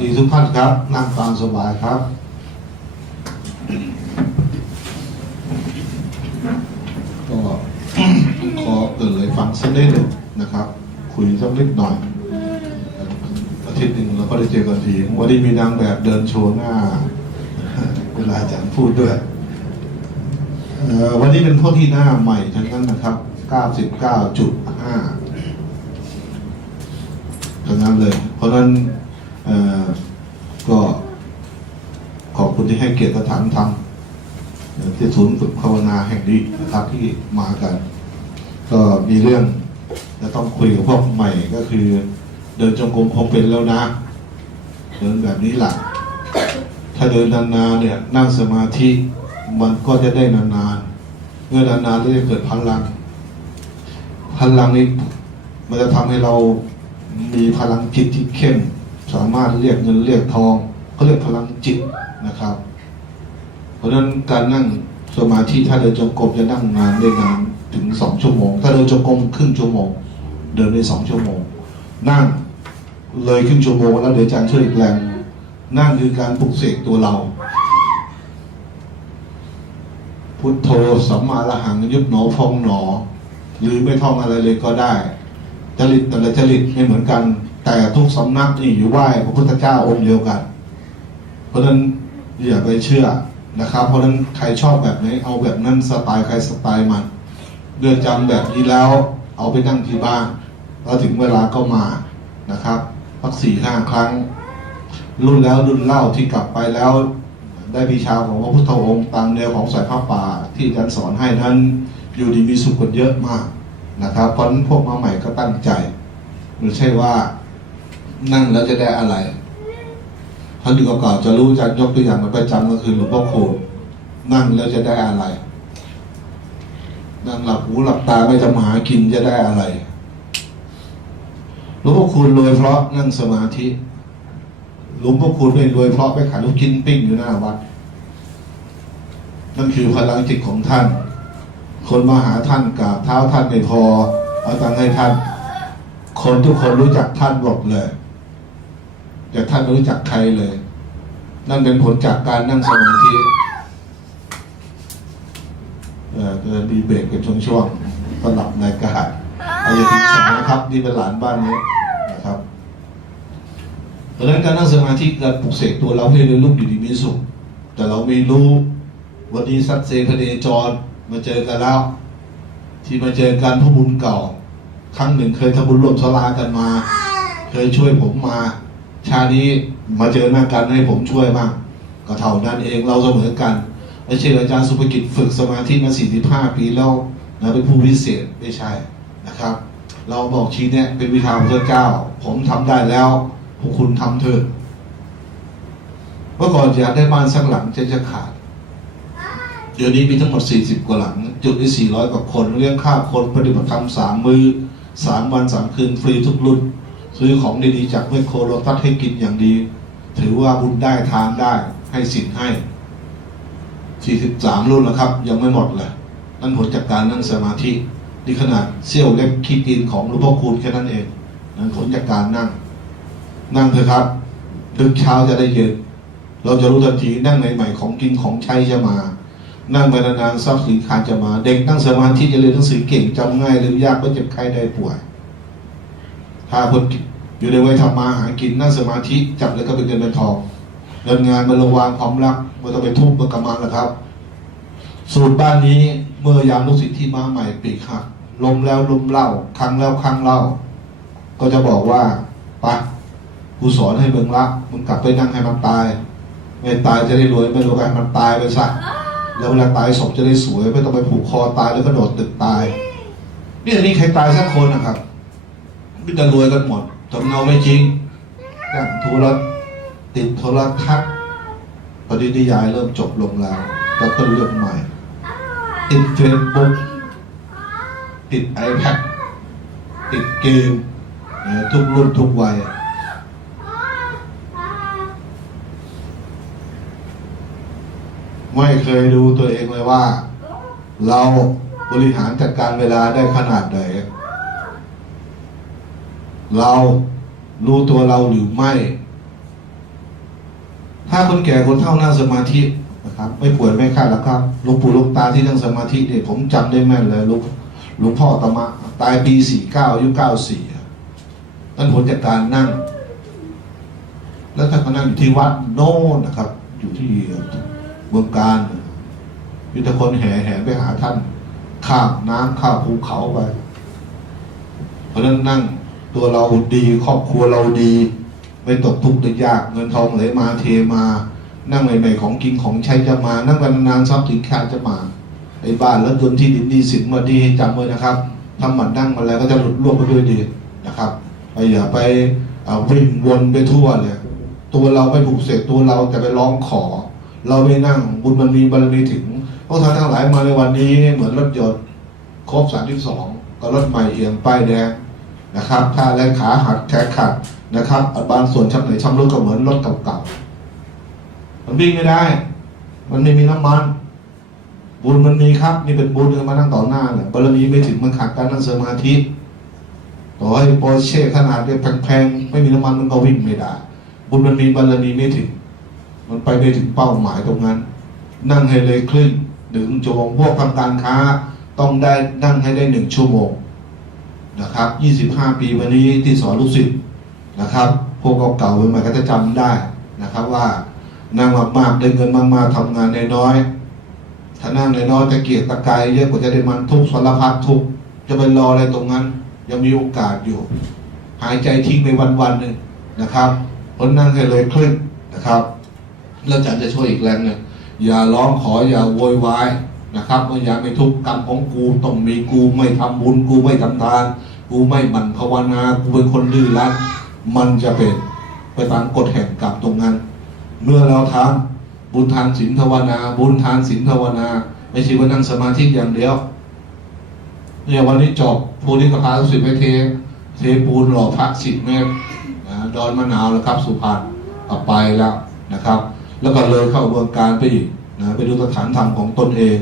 ดีทุกท่านครับ นั่งตามสบายครับ ก็ขอเกรินเลยฟังสักนิดหนึ่งนะครับ คุยสักนิดหน่อย อาทิตย์หนึ่งเราก็ได้เจอกันทีวันนี้มีนางแบบเดินโชว์หน้า เวลาอาจารย์พูดด้วย วันนี้เป็นพวกที่หน้าใหม่ทั้งนั้นนะครับ 99.5ทั้งนั้นเลย เพราะนั้น ก็ขอบคุณที่ให้เกียรติสถานธรรมที่ศูนย์ฝึกภาวนาแห่งนี้นะครับที่มากัน ก็มีเรื่องจะต้องคุยกับพวกใหม่ก็คือ เดินจงกรมคงเป็นแล้วนะ เดินแบบนี้แหละถ้าเดินนานๆเนี่ยนั่งสมาธิมันก็จะได้นานๆเมื่อนานๆก็จะเกิดพลัง พลังนี้มันจะทำให้เรามีพลังจิตที่เข้ม สามารถเรียกเงินเรียกทองเขาเรียกพลังจิตนะครับ เพราะฉะนั้นการนั่งสมาธิถ้าเดินจงกรมจะนั่งนานได้นานถึงสองชั่วโมง ถ้าเดินจงกรมครึ่งชั่วโมง เดินได้สองชั่วโมง นั่งเลยครึ่งชั่วโมงแล้วเดี๋ยวอาจารย์ช่วยอีกแรงนั่งคือการปลุกเสกตัวเรา พุทโธสัมมาละหังยุบหนอพองหนอ หรือไม่ท่องอะไรเลยก็ได้จริตแต่ละจริตไม่เหมือนกัน แต่ทุกสำนักนี่อยู่ไหว้พระพุทธเจ้าองค์เดียวกัน เพราะฉะนั้นอย่าไปเชื่อนะครับ เพราะฉะนั้นใครชอบแบบไหนเอาแบบนั้นสไตล์ใครสไตล์มันเดือนจำแบบนี้แล้วเอาไปนั่งที่บ้านแล้วถึงเวลาก็มานะครับสักสี่ห้าครั้ง รุ่นแล้วรุ่นเล่าที่กลับไปแล้ว ได้วิชาของพระพุทธองค์ตามแนวของสายพระป่าที่อาจารย์สอนให้นั้นอยู่ดีมีสุขกันเยอะมากนะครับเพราะนั้นพวกมาใหม่ก็ตั้งใจไม่ใช่ว่า นั่งแล้วจะได้อะไรท่านที่เก่าๆจะรู้จารย์ยกตัวอย่างมาประจำก็คือหลวงพ่อคูณนั่งแล้วจะได้อะไร นั่งหลับหูหลับตาไม่ทำมาหากินจะได้อะไรหลวงพ่อคูณรวยเพราะนั่งสมาธิหลวงพ่อคูณไม่รวยเพราะไปขายลูกชิ้นปิ้งอยู่หน้าวัดนั่นคือพลังจิตของท่าน คนมาหาท่านกราบเท้าท่านไม่พอ เอาตังค์ให้ท่าน คนทุกคนรู้จักท่านหมดเลย แต่ท่านไม่รู้จักใครเลย นั่นเป็นผลจากการนั่งสมาธิเออจะมีเบรกเป็นช่วงๆสำหรับรายการอาย่าถึงสายนะครับนี่เป็นหลานบ้านนี้นะครับเพราะนั้นการนั่งสมาธิการปลุกเสกตัวเราให้เรียนรู้อยู่ดีมีสุข แต่เราไม่รู้วันนี้สัตเซพเนจรมาเจอกันแล้ว ที่มาเจอกันพระบุญเก่า ครั้งหนึ่งเคยทำบุญร่วมสลากันมา เคยช่วยผมมา ชาตินี้มาเจอหน้ากันให้ผมช่วยมากก็เท่านั้นเองเราเสมอกันไม่ใช่อาจารย์สุภกิจฝึกสมาธิมา 45 ปีแล้วนะเป็นผู้พิเศษไม่ใช่นะครับ เราบอกชี้เนี่ยเป็นวิชาของพระเจ้า ผมทำได้แล้วพวกคุณทำเถอะเมื่อก่อนอยากได้บ้านสักหลังจะจะขาด เดี๋ยวนี้มีทั้งหมด 40 กว่าหลัง จุดที่400 กว่าคนเลี้ยงข้าวคนปฏิบัติธรรมสามมือสามวันสามคืนฟรีทุกรุ่น ซื้อของดีๆจากแมคโคโลตัสให้กินอย่างดี ถือว่าบุญได้ทานได้ให้สินให้43รุ่นแล้วครับ ยังไม่หมดเลยนั่นผลจากการนั่งสมาธินี่ขนาดเสี้ยวเล็บขี้ตีนของหลวงพ่อคูณแค่นั้นเอง นั่นผลจากการนั่ง นั่งเถอะครับดึกเช้าจะได้เย็นเราจะรู้ทันทีนั่งใหม่ๆของกินของใช้จะมา นั่งไปนานๆทรัพย์สินขาดจะมา เด็กนั่งสมาธิจะเรียนหนังสือเก่งจำง่ายลืมยากไม่เจ็บไข้ได้ป่วย ถ้าคนอยู่ในวัยทำมาหากินนั่งสมาธิจับแล้วก็เป็นเงินเป็นทองเงินงานมาระวางความรักมันต้องไปทุบมันกำมันแหละครับ สูตรบ้านนี้เมื่อยามลูกศิษย์ที่มาใหม่ปีกหักลมแล้วลมเล่าครั้งแล้วครั้งเล่า ก็จะบอกว่าไปะกูสอนให้มึงละมึงกลับไปนั่งให้มันตายไม่ตายจะได้รวยไม่รวยก็ให้มันตายไปซะแล้วเวลาตายศพจะได้สวยไม่ต้องไปผูกคอตายแล้วก็โดดตึกตายนี่อันนี้ใครตายสักคนนะครับ มิจะรวยกันหมดจำเนาไม่จริงอย่างโทรติดโทรทัศน์ปฏิทิยายเริ่มจบลงแล้ว แล้วก็เรื่องใหม่ ติดเฟซบุ๊กติดไอแพดติดเกมทุกรุ่นทุกวัยไม่เคยดูตัวเองเลยว่า เราบริหารจัดการเวลาได้ขนาดไหน เรารู้ตัวเราหรือไม่ ถ้าคนแก่คนเฒ่านั่งสมาธินะครับ ไม่ป่วยไม่ไข้แล้วครับหลวงปู่หลวงตาที่นั่งสมาธิเนี่ยผมจำได้แม่นเลยหลวงหลวงพ่อตมะ ตายปีสี่เก้าอายุเก้าสี่นั่นผลจากการนั่ง แล้วท่านก็นั่งอยู่ที่วัดโน่นนะครับ อยู่ที่เมืองการมีแต่คนแห่แห่ไปหาท่าน ข้ามน้ำข้ามภูเขาไปเพราะฉะนั้นนั่ง ตัวเราดีครอบครัวเราดี ไม่ตกทุกข์ได้ยากเงินทองไหลมาเทมา นั่งใหม่ๆของกินของใช้จะมา นั่งกันนานๆทรัพย์สินค้าจะมาไอ้บ้านรถยนต์ที่ดินดีสินมาดีจำไว้นะครับทำหมันนั่งมาแล้วก็จะหลุดล่วงไปด้วยดีนะครับไปอย่าไปวิ่งวนไปทั่วเลยตัวเราไม่ผูกเสกตัวเราจะไปร้องขอ เราไม่นั่งบุญมันมีบารมีถึงพวกท่านทั้งหลายมาในวันนี้เหมือนรถยนต์ครบ32ก็รถใหม่เอียมป้ายแดง นะครับ ถ้าแรงขาหักแขนขาดนะครับบางส่วนช้ำไหนชำรุดก็เหมือนรถเก่าๆมันวิ่งไม่ได้ มันไม่มีน้ำมัน บุญมันมีครับ นี่เป็นบุญที่มานั่งต่อหน้าเนี่ยบารมีไม่ถึงมันขาดการนั่งสมาธิต่อให้โปรเช่ขนาดเรียแพงๆไม่มีน้ำมันมันก็วิ่งไม่ได้ บุญมันมีบารมีไม่ถึง มันไปไม่ถึงเป้าหมายตรงนั้น นั่งให้เลยครึ่งถึงชั่วโมงพวกทำการค้า ต้องได้นั่งให้ได้หนึ่งชั่วโมง นะครับ 25 ปีวันนี้ที่สอนลูกศิษย์นะครับพวกเก่าๆใหม่ๆก็จะจำได้นะครับว่านั่งมากๆได้เงินมากๆทำงานน้อยๆถ้านั่งน้อยๆตะเกียกตะกายเยอะกว่าจะได้มันทุกสารพัดทุกจะไปรออะไรตรงนั้น ยังมีโอกาสอยู่ หายใจทิ้งไปวันๆหนึ่งนะครับคนนั่งให้เลยครึ่งนะครับแล้วอาจารย์จะช่วยอีกแรงหนึ่งอย่าร้องขออย่าโวยวายนะครับว่าอย่าไม่ทุกข์กรรมของกูต้องมีกูไม่ทำบุญกูไม่ทำทาน กูไม่บันภาวนา กูเป็นคนดื้อรั้นมันจะเป็นไปตามกฎแห่งกรรมตรงนั้น เมื่อเราทำบุญทานศีลภาวนา บุญทานศีลภาวนา ไม่ใช่ว่านั่งสมาธิอย่างเดียวเนี่ยวันนี้จบภูริกพาสุสิเท เทปูนหล่อพระสิบเมตรนะดอนมะนาวแล้วครับ สุพรรณเอาไปแล้วนะครับ แล้วก็เลยเข้าเมืองการไปอีกนะไปดูสถานธรรมของตนเอง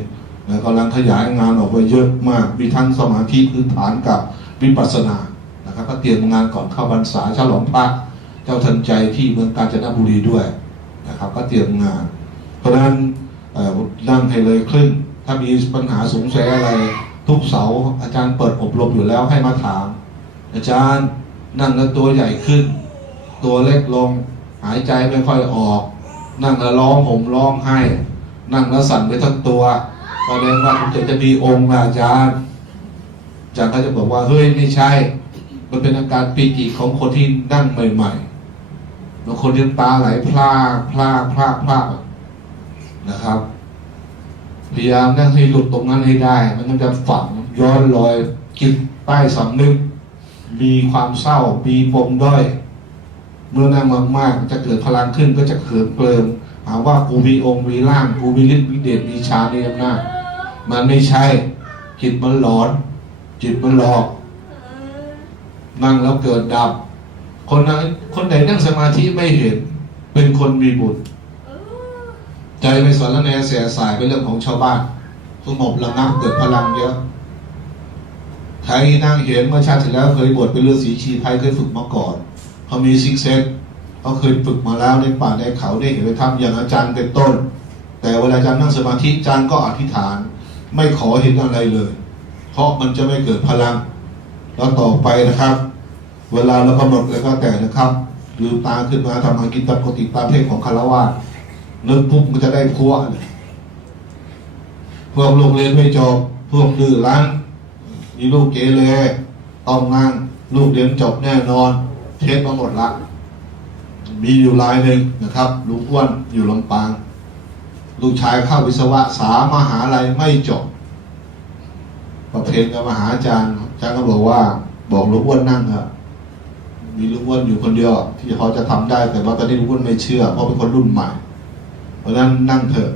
นะกำลังขยายงานออกไปเยอะมาก มีทั้งสมาธิพื้นฐานกับ วิปัสสนานะครับก็เตรียมงานก่อนเข้าพรรษาฉลองพระเจ้าทันใจที่เมืองกาญจนบุรีด้วยนะครับ ก็เตรียมงาน เพราะฉะนั้นนั่งให้เลยครึ่ง ถ้ามีปัญหาสงสัยอะไร ทุกเสาอาจารย์เปิดอบรมอยู่แล้วให้มาถาม อาจารย์นั่งแล้วตัวใหญ่ขึ้น ตัวเล็กลงหายใจไม่ค่อยออก นั่งแล้วร้องห่มร้องไห้ นั่งแล้วสั่นไปทั้งตัวแสดงว่าคุณจะจะมีองค์อาจารย์ อาจารย์ก็จะบอกว่าเฮ้ยไม่ใช่ มันเป็นอาการปีติของคนที่นั่งใหม่ๆบางคนที่ตาไหลพลากพลาพลาพลานะครับ พยายามนั่งให้หลุดตรงนั้นให้ได้ มันก็จะฝังย้อนรอยจิตใต้สำนึก มีความเศร้ามีปมด้อยเมื่อนั่งมากๆจะเกิดพลังขึ้นก็จะเขิมเกลิมหาว่ากูมีองค์มีร่างกูมีฤทธิ์มีเดชมีชามีอำนาจมันไม่ใช่จิตมันหลอน จิตมันหลอก นั่งแล้วเกิดดับ คนนั้นคนไหนนั่งสมาธิไม่เห็น เป็นคนมีบุญใจไปสารแหนเสียสายเป็นเรื่องของชาวบ้านสงบระงับเกิดพลังเยอะใครนั่งเห็นเมื่อชาติที่แล้วเคยบวชเป็นฤาษีชีไทยเคยฝึกมาก่อนเขามีซิกเซนเขาเคยฝึกมาแล้วในป่าในเขาได้เห็นไปทำอย่างอาจารย์เป็นต้น แต่เวลาอาจารย์นั่งสมาธิอาจารย์ก็อธิษฐาน ไม่ขอเห็นอะไรเลย เพราะมันจะไม่เกิดพลัง แล้วต่อไปนะครับ เวลาเรากำหนดแล้วก็แต่นะครับลืมตาขึ้นมาทำมากินตามปกติตามเพศของคารวะนึกปุ๊บมันจะได้พัวเลยพวกโรงเรียนไม่จบเพวกดื้อรั้นมีลูกเกเรต้องนั่งลูกเรียนจบแน่นอนเทสมาหมดละมีอยู่รายหนึ่งนะครับลุงอ้วนอยู่ลำปาง ลูกชายเข้าวิศวะสามมหาลัยไม่จบ ประเพณกับมหาอาจารย์อาจารย์ก็บอกว่า บอกลุงอ้วนนั่งครับมีลุงอ้วนอยู่คนเดียวที่เขาจะทำได้แต่ว่าตอนนี้ลุงอ้วนไม่เชื่อ เพราะเป็นคนรุ่นใหม่ เพราะนั้นนั่งเถอะ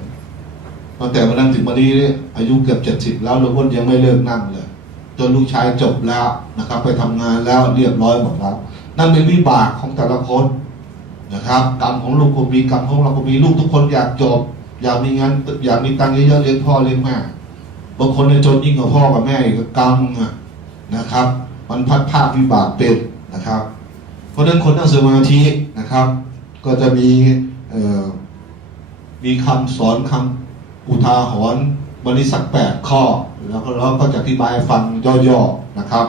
ตั้งแต่มานั่งถึงวันนี้อายุเกือบเจ็ดสิบแล้วลุงอ้วนยังไม่เลิกนั่งเลยจนลูกชายจบแล้วนะครับ ไปทำงานแล้วเรียบร้อยหมดแล้วนั่นเป็นวิบากของแต่ละคนนะครับกรรมของลูกก็มีกรรมของเราก็มีลูกทุกคนอยากจบ อยากมีงานอยากมีตังค์เยอะๆเลี้ยงพ่อเลี้ยงแม่ บางคนเนี่ยจนยิ่งกว่าพ่อกับแม่อีกกรรมอะนะครับ มันพัดภาควิบากเป็นนะครับ เพราะฉะนั้นคนนั่งสมาธินะครับ ก็จะมีมีคำสอนคำอุทาหรณ์วันนี้สักแปดข้อ แล้วก็เราก็จะอธิบายให้ฟังย่อๆนะครับ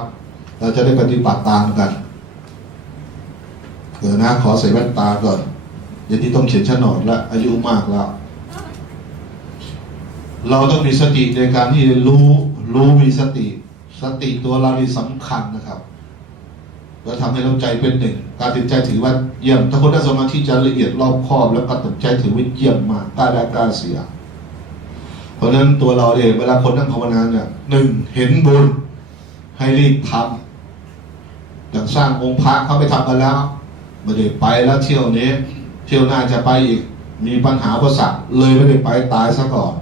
เราจะได้ปฏิบัติตามกันเดี๋ยวนะขอใส่แว่นตาก่อนเดี๋ยวนี้ต้องเขียนฉนดล้วอายุมากแล้ว เราต้องมีสติในการที่รู้รู้มีสติ สติตัวเรานี่สำคัญนะครับเราทำให้เราใจเป็นหนึ่ง การตัดใจถือว่าเยี่ยม ถ้าคนได้สมาธิจะละเอียดรอบคอบ แล้วการตัดใจถือว่าเยี่ยมมากกล้าได้กล้าเสีย เพราะฉะนั้นตัวเราเองเวลาคนนั่งภาวนาเนี่ยหนึ่งเห็นบุญให้รีบทำอย่างสร้างองค์พระเขาไปทำกันแล้วไม่ได้ไปแล้วเที่ยวนี้ เที่ยวหน้าจะไปอีก มีปัญหาประสักเลยไม่ได้ไปตายซะก่อน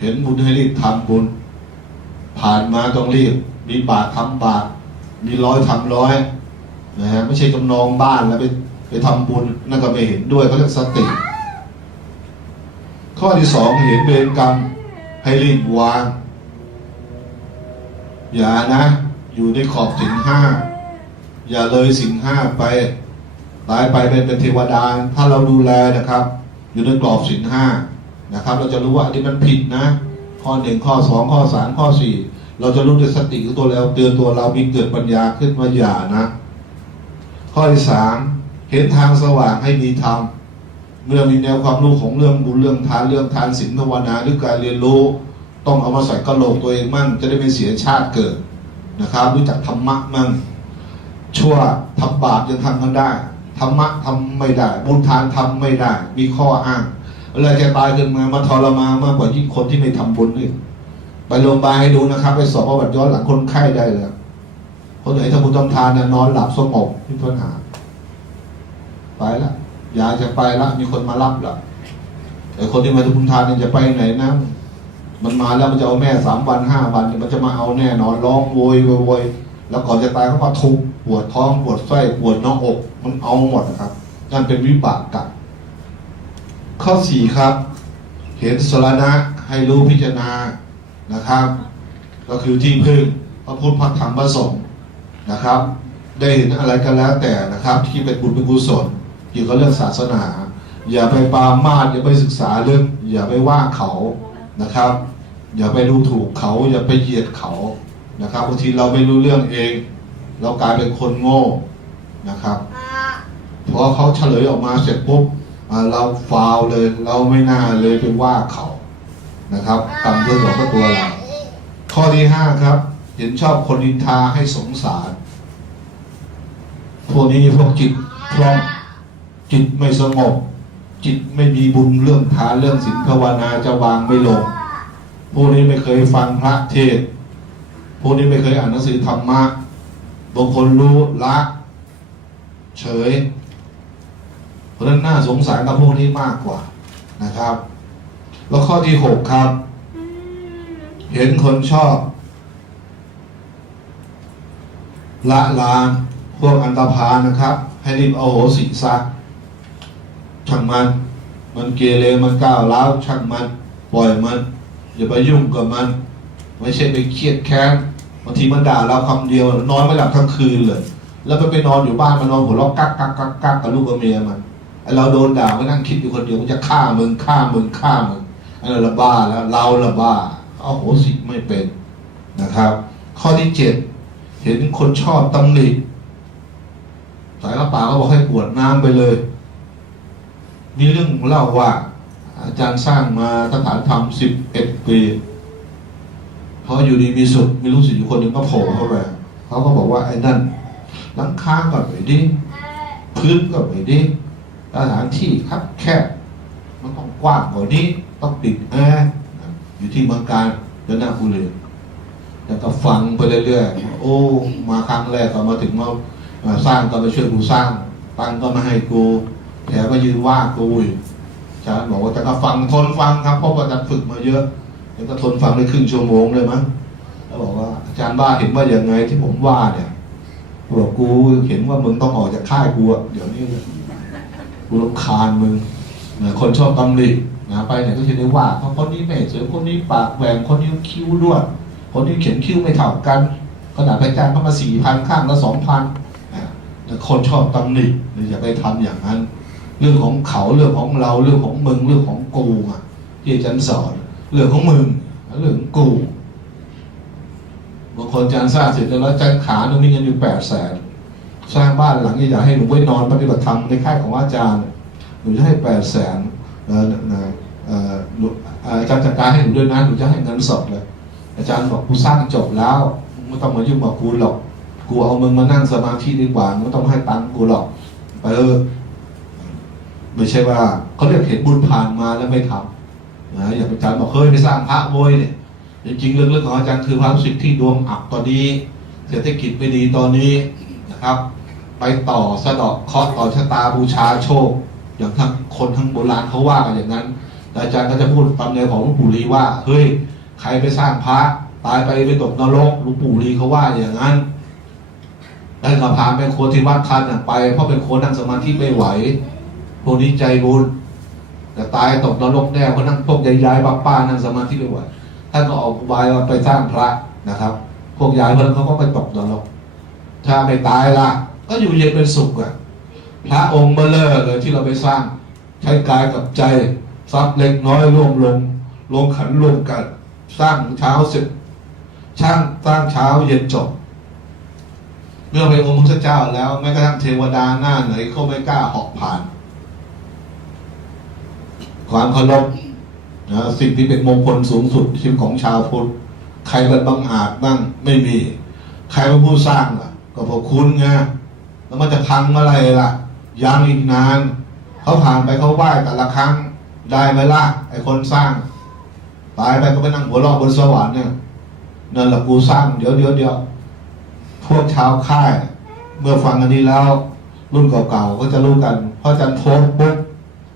เห็นบุญให้รีบทำบุญ ผ่านมาต้องรีบ มีบาททำบาท มีร้อยทำร้อยนะฮะไม่ใช่จำนองบ้านแล้วไปไปทำบุญนั่นก็ไม่เห็นด้วยเขาเรียกสติ ข้อที่สองเห็นเวรกรรมให้รีบวาง อย่านะ อยู่ในขอบสิงห้า อย่าเลยสิงห้าไปตายไปเป็นเป็นเทวดา ถ้าเราดูแลนะครับ อยู่ในกรอบสิงห้า นะครับ เราจะรู้ว่าอันนี้มันผิดนะ ข้อหนึ่งข้อสองข้อสามข้อสี่เราจะรู้ด้วยสติของตัวเราเตือนตัวเรามีเกิดปัญญาขึ้นว่าอย่านะ ข้อที่สามเห็นทางสว่างให้มีธรรมเมื่อมีแนวความรู้ของเรื่องบุญเรื่องทานเรื่องทานศีลภาวนาหรือการเรียนรู้ต้องเอามาใส่กระโหลกตัวเองมั่ง จะได้ไม่เสียชาติเกิดนะครับ รู้จักธรรมะมั่งชั่วทำบาปยังทำกันได้ธรรมะทำไม่ได้ บุญทานทำไม่ได้ มีข้ออ้าง เวลาจะตายขึ้นมามาทรมานมากกว่ายิ่งคนที่ไม่ทำบุญนี่ไปโรงพยาบาลให้ดูนะครับ ไปสอบประวัติย้อนหลังคนไข้ได้เลยคนไหนทำบุญทำทานนอนหลับสงบไม่มีปัญหา ไปละอยากจะไปละมีคนมารับละแต่คนที่มาทุกทานเนี่ยจะไปไหนนะมันมาแล้วมันจะเอาแม่สามวันห้าวันมันจะมาเอาแน่นอนร้องโวยโวยโวยแล้วก่อนจะตายเขาก็ทุบปวดท้องปวดไส้ปวดน้องอก มันเอาหมดนะครับนั่นเป็นวิบากกรรม ข้อสี่ครับ เห็นสรณะให้รู้พิจารณานะครับ ก็คือที่พึ่งพระพุทธพระธรรมพระสงฆ์นะครับ ได้เห็นอะไรกันแล้วแต่นะครับ ที่เป็นบุญเป็นกุศลเกี่ยวกับเรื่องศาสนา อย่าไปปรามาสอย่าไปศึกษาเรื่อง อย่าไปว่าเขานะครับ อย่าไปดูถูกเขา อย่าไปเหยียดเขานะครับบางทีเราไม่รู้เรื่องเอง เรากลายเป็นคนโง่นะครับพอเขาเฉลยออกมาเสร็จปุ๊บอ่า เราฟาวเลยเราไม่น่าเลยไปว่าเขานะครับกรรมเรื่องของก็ตัวเราข้อที่ห้าครับ เห็นชอบคนนินทาให้สงสารพวกนี้พวกจิตพร้อมจิตไม่สงบ จิตไม่มีบุญเรื่องทานเรื่องศีลภาวนาจะวางไม่ลงพวกนี้ไม่เคยฟังพระเทศพวกนี้ไม่เคยอ่านหนังสือธรรมะบางคนรู้ละ เฉย เพราะฉะนั้นน่าสงสารกับพวกนี้มากกว่านะครับ แล้วข้อที่หกครับ เห็นคนชอบ ละลานพวกอันตรพานะครับ ให้รีบเอาโหสิซะช่างมัน มันเกเรมันก้าวร้าวช่างมัน ปล่อยมันอย่าไปยุ่งกับมัน ไม่ใช่ไปเครียดแค้นบางทีมันด่าเราคำเดียวนอนไม่หลับทั้งคืนเลย แล้วไปไปนอนอยู่บ้านมันนอนหัวเราะกักกักกักกักกับลูกกับเมียมัน เราโดนด่าก็นั่งคิดอยู่คนเดียวมันจะฆ่ามึงฆ่ามึงฆ่ามึงไอ้เราละบ้าแล้วเราละบ้าเอาโหสิไม่เป็นนะครับ ข้อที่เจ็ดเห็นคนชอบตำหนิสายกระป่าก็บอกให้กรวดน้ำไปเลยมีเรื่องเล่าว่า อาจารย์สร้างมาสถานธรรมสิบเอ็ดปีพออยู่ดีมีสุดมีลูกศิษย์อยู่คนหนึ่งก็โผล่เข้าไปเขาก็บอกว่าไอ้นั่นหลังคาก็ไม่ดีพื้นก็ไม่ดี สถานที่ครับแคบมันต้องกว้างกว่านี้ ต้องติดแอร์อยู่ที่เมืองการเดินหน้าบุรีแล้วก็ฟังไปเรื่อยๆ โอ้ มาครั้งแรกก็มาถึงมาสร้างก็มาช่วยกูสร้าง ตังก็มาให้กู แถมมายืนว่ากูอีกอาจารย์บอกว่าแต่ก็ฟังทนฟังครับ เพราะว่าจารย์ฝึกมาเยอะแล้วก็ทนฟังได้ครึ่งชั่วโมงเลยมั้ง แล้วบอกว่าอาจารย์ว่าเห็นว่าอย่างไงที่ผมว่าเนี่ยบอกกูเห็นว่ามึงต้องออกจากค่ายกูเดี๋ยวนี้ กูรำคาญมึงนะคนชอบตำหนินะไปไหนก็จะได้ว่าเพราะคนนี้ไม่สวยคนนี้ปากแหว่งคนนี้คิ้วด้วนคนนี้เขียนคิ้วไม่เท่ากันขนาดไปจ้างเขามาสี่พันข้างละสองพันคนชอบตำหนิอย่าไปทำอย่างนั้น เรื่องของเขาเรื่องของเราเรื่องของมึงเรื่องของกูอะที่อาจารย์สอนเรื่องของมึงเรื่องกูบางคนอาจารย์สร้างเสร็จแล้วอาจารย์ขาหนูมีเงินอยู่แปดแสน สร้างบ้านหลังใหญ่ๆให้หนูไว้นอนปฏิบัติธรรมในค่ายของอาจารย์ หนูจะให้แปดแสนอาจารย์จัดการให้หนูด้วยนะหนูจะให้เงินสดเลย อาจารย์บอกกูสร้างจบแล้วไม่ต้องมายุ่งกับกูหรอก กูเอามึงมานั่งสมาธิดีกว่าไม่ต้องให้ตังกูหรอกไปเออไม่ใช่ว่าเขาเรียกเห็นบุญผ่านมาแล้วไม่ทำนะอย่างอาจารย์บอกเฮ้ยไปสร้างพระโวยเนี่ยจริงๆเรื่องๆของอาจารย์คือความรู้สึกที่ดวงอับตอนนี้ เศรษฐกิจไม่ดีตอนนี้นะครับ ไปต่อสะเดาะเคาะต่อชะตาบูชาโชค อย่างทั้งคนทั้งโบราณเขาว่ากันอย่างนั้นแต่อาจารย์ก็จะพูดตามแนวของหลวงปู่ลีว่าเฮ้ยใครไปสร้างพระตายไปไปตกนรกหลวงปู่ลีเขาว่าอย่างนั้นแล้วก็พาเป็นคนที่วัดท่านน่ะไปเพราะเป็นคนนั่งสมาธิไม่ไหวพวกนี้ใจบุญแต่ตายตกนรกแน่เพราะนั่งพวกยายๆป้าป้านั่งสมาธิไม่ไหวท่านก็ออกอุบายว่าไปสร้างพระนะครับ พวกยายพวกนั้นเขาก็ไปตกนรกถ้าไม่ตายละ ก็อยู่เย็นเป็นสุขอะพระองค์เบลเลอร์เลยที่เราไปสร้างใช้กายกับใจทรัพย์เล็กน้อยร่วมลง ลงขันรวมกัน สร้างเช้าเสร็จช่างสร้างเช้าเย็นจบเมื่อไปองค์พระเจ้าแล้วแม้กระทั่งเทวดาหน้าไหนก็ไม่กล้าเหอกผ่าน ความเคารพนะสิ่งที่เป็นมงคลสูงสุดชีวิตของชาวพุทธใครเป็นบังอาจบ้างไม่มี ใครเป็นผู้สร้างล่ะ ก็พวกคุณไง แล้วมันจะพังเมื่อไรล่ะ ยังอีกนาน เขาผ่านไปเขาไหว้แต่ละครั้ง ได้ไหมล่ะไอคนสร้าง ตายไปก็ไปนั่งหัวเราะบนสวรรค์เนี่ยนั่นแหละกูสร้างเดี๋ยวเดี๋ยวเดี๋ยวพวกชาวค่าย เมื่อฟังอันนี้แล้ว รุ่นเก่าๆก็จะรู้กันเพราะอจันโพสปุ๊บ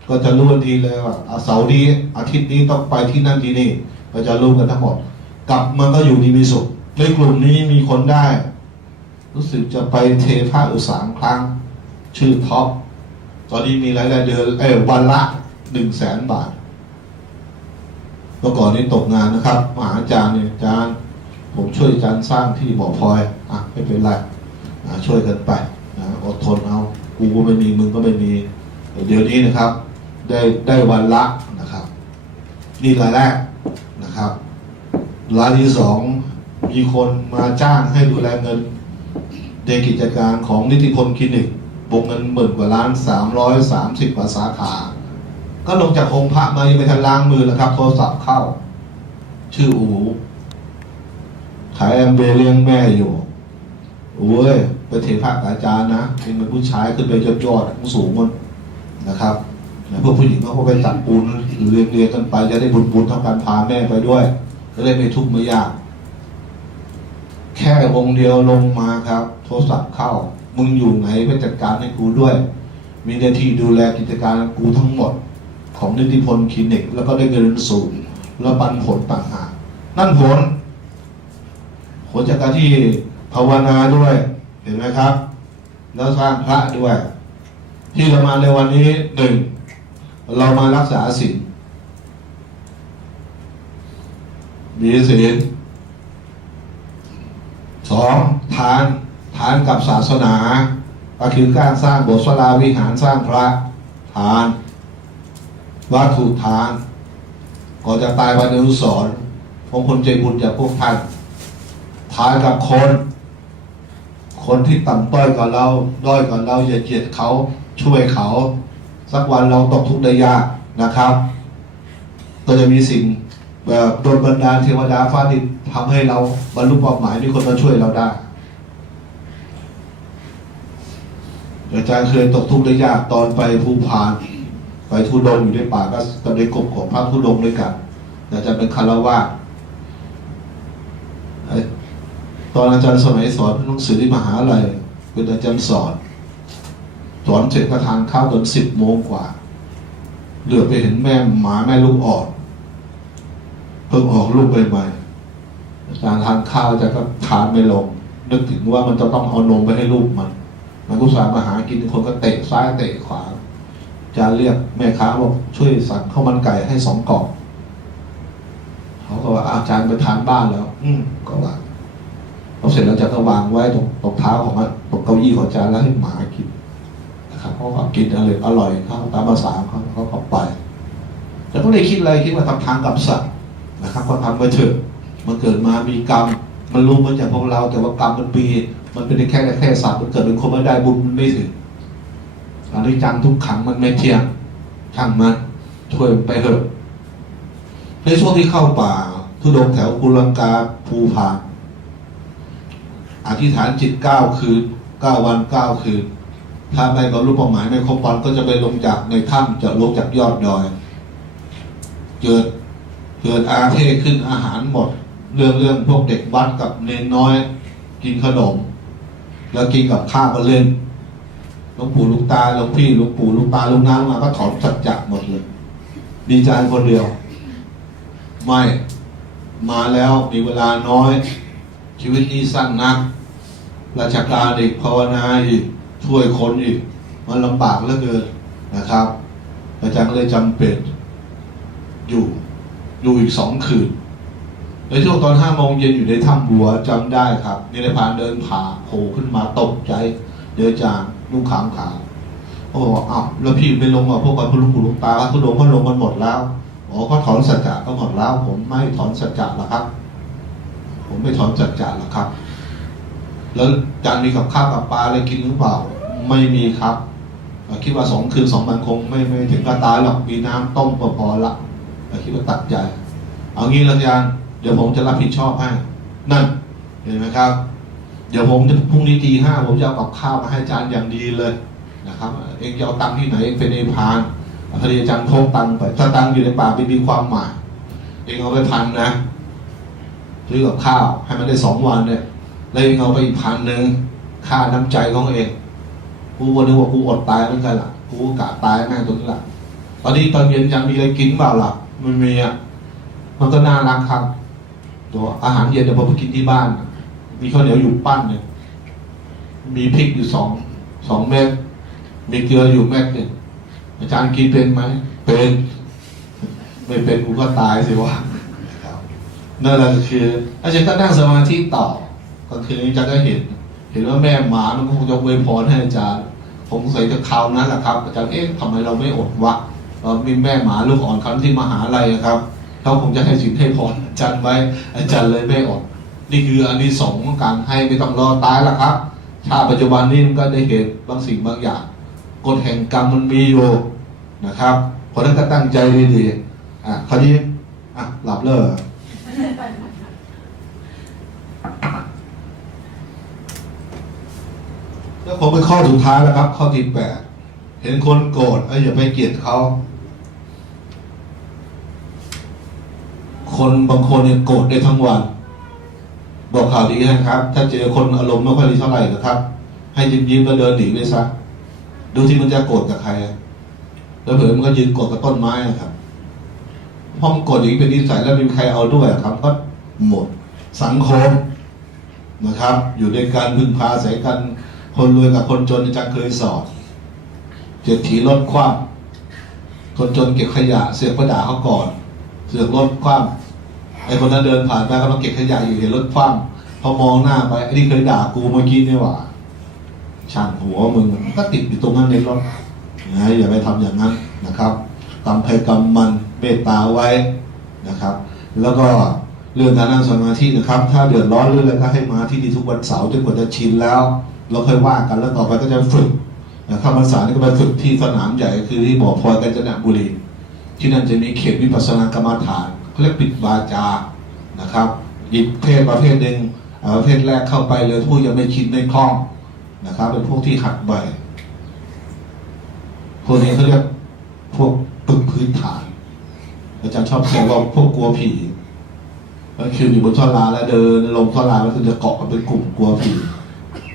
ก็จะรู้ทันทีเลยว่าเสาร์นี้อาทิตย์นี้ต้องไปที่นั่นที่นี่ ก็จะรู้กันทั้งหมดกลับมันก็อยู่ดีมีสุขในกลุ่มนี้มีคนได้ รู้สึกจะไปเทผ้าอุสามครั้ง ชื่อท็อป ตอนนี้มีรายได้เดือนเอ้ยวันละหนึ่งแสนบาทเมื่อก่อนนี้ตกงานนะครับมาหาอาจารย์เนี่ยอาจารย์ผมช่วยอาจารย์สร้างที่บ่อพลอยอะไม่เป็นไรนะช่วยกันไปนะอดทนเอากูก็ไม่มีมึงก็ไม่มีเดี๋ยวนี้นะครับ ได้ได้วันละนะครับ นี่รายแรกนะครับรายที่สองมีคนมาจ้างให้ดูแลเงิน ในกิจการของนิติพลคลินิกวงเงินหมื่นกว่าล้านสามร้อยสามสิบกว่าสาขา ก็ลงจากองค์พระมายังไม่ทันล้างมือแล้วครับ โทรศัพท์เข้า ชื่ออูขายแอมเบเลี้ยงแม่อยู่โอ้ยไปเทพระกับอาจารย์นะเป็นเป็นผู้ชายขึ้นไปยอดยอดสูงมันนะครับแล้วพวกผู้หญิงเขาก็ไปตัดปูนเรียงเรียงกันไปจะได้บุญบุญทำการพาแม่ไปด้วยจะได้ไม่ทุกข์ไม่ยาก แค่องเดียวลงมาครับ โทรศัพท์เข้า มึงอยู่ไหนไปจัดการให้กูด้วย มีหน้าที่ดูแลกิจการกูทั้งหมด ของนิติพลคลินิก แล้วก็ได้เงินสูงแล้วปันผลต่างหากนั่นผลผลจากการที่ภาวนาด้วย เห็นไหมครับ แล้วสร้างพระด้วย ที่เรามาในวันนี้หนึ่งเรามารักษาศีลมีศีล สองทานทานกับศาสนาก็คือการสร้างโบสถ์ลาวิหารสร้างพระทาน วัตถุทานก่อนจะตายวันอนุสรของคนใจบุญจากพวกท่านทานกับคน คนที่ต่ำต้อยกว่าเราด้อยกว่าเราอย่าเกลียดเขาช่วยเขา สักวันเราตกทุกข์ได้ยากนะครับ ก็จะมีสิ่ง โดนบันดาลเทวดาฟ้าดินทำให้เราบรรลุเป้าหมายมีคนมาช่วยเราได้อาจารย์เคยตกทุกข์ได้ยากตอนไปภูพาน ไปทุดงอยู่ในป่าก็กับในกลุ่มของพระทุดงด้วยกันอาจารย์เป็นคารวะตอนอาจารย์สมัยสอนหนังสือที่มหาลัยเป็นอาจารย์สอนสอนเสร็จก็ทานข้าวตอนสิบโมงกว่าเหลือไปเห็นแม่หมาแม่ลูกออกเพิ่งออกลูกใหม่ๆอาจารย์ทานข้าวอาจารย์ก็ทานไม่ลง นึกถึงว่ามันจะต้องเอานมไปให้ลูกมัน มันกุศลมาหากินคนก็เตะซ้ายเตะขวาอาจารย์เรียกแม่ค้าบอกช่วยสั่งข้าวมันไก่ให้สองกล่องเขาก็ว่าอาจารย์ไปทานบ้านแล้ว อืมก็ว่าพอเสร็จแล้วอาจารย์ก็วางไว้ตรงตรงเท้าของมันตรงเก้าอี้ของอาจารย์แล้วให้หมากินนะครับเขาก็กินอะไรอร่อยเขาตามภาษาเขาเขาก็ไป แต่ก็เลยคิดอะไรคิดว่าทำทางกับสัตว์ นะครับก็ทำไปเถอะมันเกิดมามีกรรม มันรู้มันจากพวกเรา แต่ว่ากรรมมันปี มันเป็นแค่แค่สัตว์มันเกิดเป็นคนไม่ได้บุญมันไม่ถึงอนิจจังทุกขังมันไม่เที่ยงช่างมันช่วยไปเถอะ ในช่วงที่เข้าป่าทุดงแถวกุลังกาภูพาอธิษฐานจิตเก้าคืนเก้าวันเก้าคืน ถ้าไม่บรรลุเป้าหมายไม่ครบวันก็จะไปลงจากในถ้ำจะลงจากยอดดอยเกิด เกิดอาเพศขึ้นอาหารหมด เรื่องเรื่องพวกเด็กวัดกับเนนน้อย กินขนม แล้วกินกับข้าวก็เล่นหลวงปู่ลูกตาหลวงพี่หลวงปู่ลูกตาหลวงน้ำมาก็ถอนสัจจะหมดเลย ดีใจคนเดียว ไม่มาแล้วมีเวลาน้อย ชีวิตนี้สั้นนัก ราชการอีกภาวนาอีกช่วยคนอีก มันลำบากเหลือเกินนะครับอาจารย์ก็เลยจำเป็นอยู่ อยู่อีกสองคืน ในช่วงตอนห้าโมงเย็นอยู่ในถ้ำบัวจำได้ครับนิรพานเดินผ่าโผล่ขึ้นมาตกใจ เดินจางนุ่งขามขาวเขาบอกว่าอ้าวแล้วพี่ไม่ลงอะพวกกับพลุงปู่หลุงตาทุลงก็ลงกันหมดแล้วอ๋อเขาถอนสัจจะก็หมดแล้ว ผมไม่ถอนสัจจะหรอกครับ ผมไม่ถอนสัจจะหรอกครับ แล้วจานมีกับข้าวกับปลาอะไรกินหรือเปล่า ไม่มีครับคิดว่าสองคืนสองวันคงไม่ไม่ถึงกับตายหรอกมีน้ำต้มพอละ แต่คิดว่าตัดใจ เอางี้ละกันเดี๋ยวผมจะรับผิดชอบให้ นั่น เห็นไหมครับ เดี๋ยวผมจะพรุ่งนี้ตีห้าผมจะเอากับข้าวมาให้อาจารย์อย่างดีเลยนะครับ เองจะเอาตังค์ที่ไหนเองเป็นเอพานพอดีอาจารย์พกตังค์ไปถ้าตังค์อยู่ในป่าไม่มีความหมาย เองเอาไปพันนะซื้อกับข้าวให้มันได้สองวันเนี่ยแล้วเองเอาไปอีกพันหนึ่งค่าน้ำใจของเอง กูวันนึกว่ากูอดตายเหมือนกันล่ะ กูกะตายแม่ตรงนี้ล่ะ ตอนนี้ตอนเย็นยังมีอะไรกินเปล่าล่ะ มันมีอะมันก็น่ารักครับ ตัวอาหารเย็นเดี๋ยวผมไปกินที่บ้าน มีข้าวเหนียวอยู่ปั้นเนี่ยมีพริกอยู่สองสองเม็ดมีเกลืออยู่เม็ดหนึ่งอาจารย์กินเป็นไหมเป็นไม่เป็นกูก็ตายสิวะนั่นแหละคืออาจารย์ก็นั่งสมาธิต่อก็คืออาจารย์ก็เห็น เห็นว่าแม่หมามันคงจะอวยพรให้อาจารย์ผมสงสัยจะคราวนั้นแหละครับ อาจารย์เอ๊ะทำไมเราไม่อดวะ มีแม่หมาลูกอ่อนครั้ที่มหาลัยอะครับเขาคงจะให้สินให้พรอาจารย์ไว้ อาจารย์เลยไม่อดนี่คืออันนี้สงของการให้ไม่ต้องรอตายแล้วครับชาปัจจุบันนี้มันก็ได้เห็นบางสิ่งบางอย่างกฎแห่งกรรมมันมีอยู่นะครับเพราะนั้นก็ตั้งใจดีๆอะคราวนี้อะหลับเลยแล้วผมไปข้อสุดท้ายแล้วครับ ข้อที่แปดเห็นคนโกรธเอ้ยอย่าไปเกลียดเขา คนบางคนเนี่ยโกรธได้ทั้งวัน บอกข่าวดีนะครับ ถ้าเจอคนอารมณ์ไม่ค่อยดีเท่าไหร่นะครับ ให้ยิ้มยิ้มๆแล้วเดินหนีไปซะดูที่มันจะโกรธกับใครแล้วเผื่อมันก็ยืนโกรธกับต้นไม้นะครับพอมันโกรธอย่างนี้เป็นนิสัยแล้วมีใครเอาด้วยอครับก็หมดสังคมนะครับ อยู่ในการพึ่งพาอาศัยกันคนรวยกับคนจนอาจารย์เคยสอนเจ็ดถีลดความคนจนเก็บขยะเสือกประดาเขาก่อน เสือกลดความ ไอ้คนนั้นเดินผ่านไปกำลังเก็บขยะอยู่เห็นรถคว่ำพอมองหน้าไปไอ้นี่เคยด่ากูเมื่อกี้นี่หว่าช่างหัวมึงก็ติดอยู่ตรงนั้นในรถนะอย่าไปทำอย่างนั้นนะครับกรรมใครกรรมมันเมตตาไว้นะครับ แล้วก็เรื่องการนั่งสมาธินะครับ ถ้าเดือดร้อนเรื่องอะไรก็ให้มาที่นี่ทุกวันเสาร์จนกว่าจะชินแล้ว เราค่อยว่ากันแล้วต่อไปก็จะฝึกนะครับพรรษานี่ก็ไปฝึกที่สนามใหญ่คือที่บ่อพลอยกาญจนบุรีที่นั่นจะมีเขตวิปัสสนากรรมฐาน เขาเรียกปิดวาจานะครับหยิบเพศประเภทหนึ่งประเภทแรกเข้าไปเลยผู้ยังไม่ชินไม่คล่องนะครับ เป็นพวกที่หัดบ่อยพวกนี้เขาเรียกพวกปึกพื้นฐาน อาจารย์ชอบแซวว่าพวกกลัวผีก็คืออยู่บนท่อลาแล้วเดินลงท่อลาแล้วก็จะเกาะกันเป็นกลุ่มกลัวผี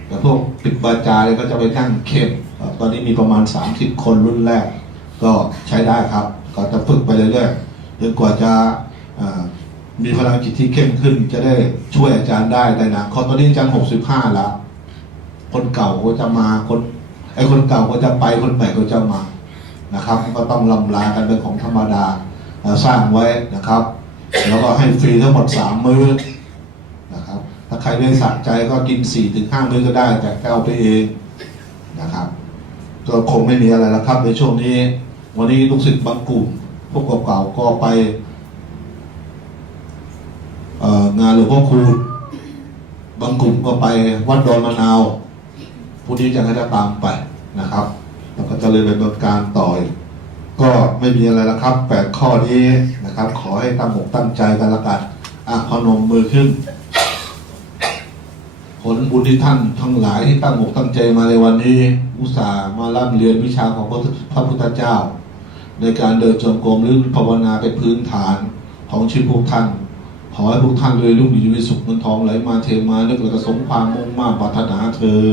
แต่พวกปิดบาจาเนี่ยก็จะไปนั่งเข้มตอนนี้มีประมาณ 30 คนรุ่นแรก ก็ใช้ได้ครับ ก็จะฝึกไปเรื่อยๆจนกว่าจะ มีพลังจิตที่เข้มขึ้น จะได้ช่วยอาจารย์ได้ในอนาคตตอนนี้อาจารย์65แล้วคนเก่าก็จะมาคนไอ้คนเก่าก็จะไปคนใหม่ก็จะมานะครับ ก็ต้องลำลากันเป็นของธรรมดาสร้างไว้นะครับ แล้วก็ให้ฟรีทั้งหมดสามมื้อนะครับ ถ้าใครไม่สะใจก็กินสี่ถึงห้ามื้อก็ได้ แต่แก้วไปเองนะครับ ก็คงไม่มีอะไรแล้วครับในช่วงนี้ วันนี้ลูกศิษย์บางกลุ่มพวกเก่าๆก็ไป งานหลวงพ่อคูณบางกลุ่มก็ไปวัดดอนมะนาวผู้นี้จะให้จะตามไปนะครับแล้วก็จะเลยไปดำเนินการต่ออีกก็ไม่มีอะไรแล้วครับแปดข้อนี้นะครับ ขอให้ตั้งอกตั้งใจกันละกันอะพนมมือขึ้น ผลบุญที่ท่านทั้งหลายที่ตั้งอกตั้งใจมาในวันนี้ อุตส่าห์มาร่ำเรียนวิชาของพระพุทธเจ้า ในการเดินจงกรมหรือภาวนาเป็นพื้นฐานของชีวิตพวกท่าน ขอให้พวกท่านเลยรุ่งเรืองมีสุขเงินทองไหลมาเทมานึกและก็สมความมุ่งมา่ปรารถนาเธอ